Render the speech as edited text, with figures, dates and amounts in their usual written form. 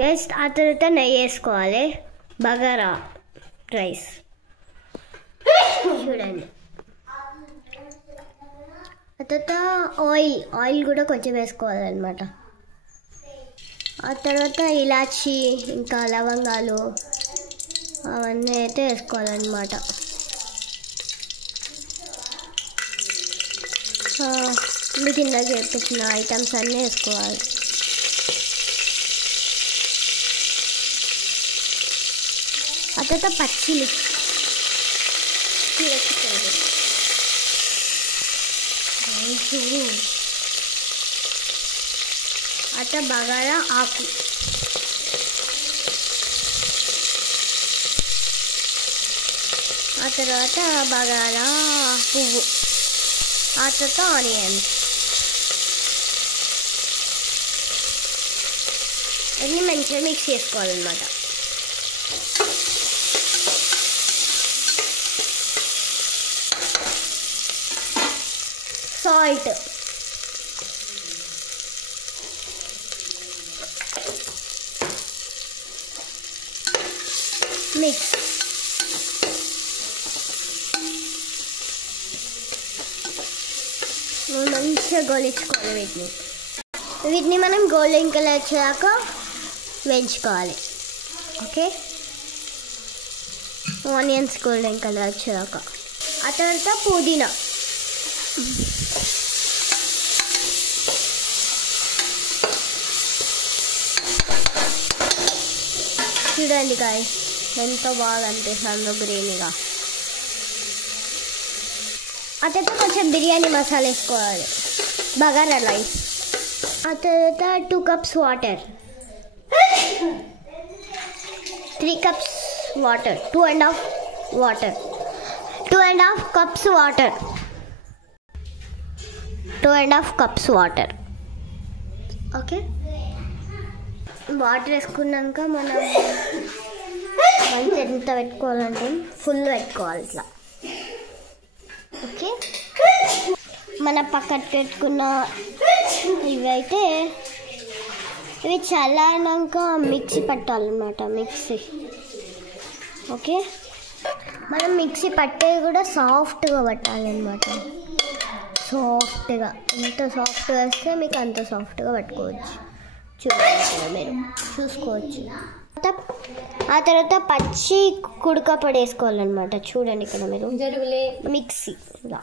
Guys ఆ తర్వాత నెయ్యి వేసుకోవాలి. బగారా రైస్ చూడండి. ఆ తర్వాత ఆయిల్ కూడా కొంచెం వేసుకోవాలన్నమాట. ఆ తర్వాత ఇలాచి ఇంకా లవంగాలు అవన్నీ అయితే వేసుకోవాలన్నమాట. మీకు ఇందాక చెప్పేసిన ఐటమ్స్ అన్నీ వేసుకోవాలి. ఆ తర్వాత పచ్చిమిర్చి అత బగారా ఆకు, ఆ తర్వాత బగారా పువ్వు, ఆ తర్వాత ఆనియన్స్ అన్నీ మంచిగా మిక్స్ చేసుకోవాలన్నమాట. Salt, mix. మంచిగా గోలించుకోవాలి. వీటిని మనం గోల్డెన్ కలర్ వచ్చాక వేయించుకోవాలి. ఓకే, ఆనియన్స్ గోల్డెన్ కలర్ వచ్చాక. ఆ తర్వాత పుదీనా, చూడండి గాయస్ ఎంతో బాగా అనిపిస్తుందో గ్రీన్గా. ఆ తర్వాత కొంచెం బిర్యానీ మసాలా వేసుకోవాలి. బగారా రైస్. ఆ తర్వాత 2 cups water, 3 cups water, 2.5 cups water, 2.5 cups water. Okay, water వేసుకున్నాక మనం మంచి ఎంత పెట్టుకోవాలంటే ఫుల్ పెట్టుకోవాలి ఇట్లా. ఓకే, మన పక్కన పెట్టుకున్న ఇవి అయితే ఇవి చల్లారినాక మిక్సీ పట్టాలన్నమాట. మిక్సీ ఓకే, మనం మిక్సీ పట్టేది కూడా సాఫ్ట్గా పట్టాలన్నమాట. సాఫ్ట్గా, ఎంత సాఫ్ట్గా వేస్తే మీకు అంత సాఫ్ట్గా పట్టుకోవచ్చు. చూడండి, మీరు చూసుకోవచ్చు. ఆ తర్వాత పచ్చి కుడక పొడి వేసుకోవాలన్నమాట. చూడండి ఇక్కడ మీరు మిక్సీ ఇలా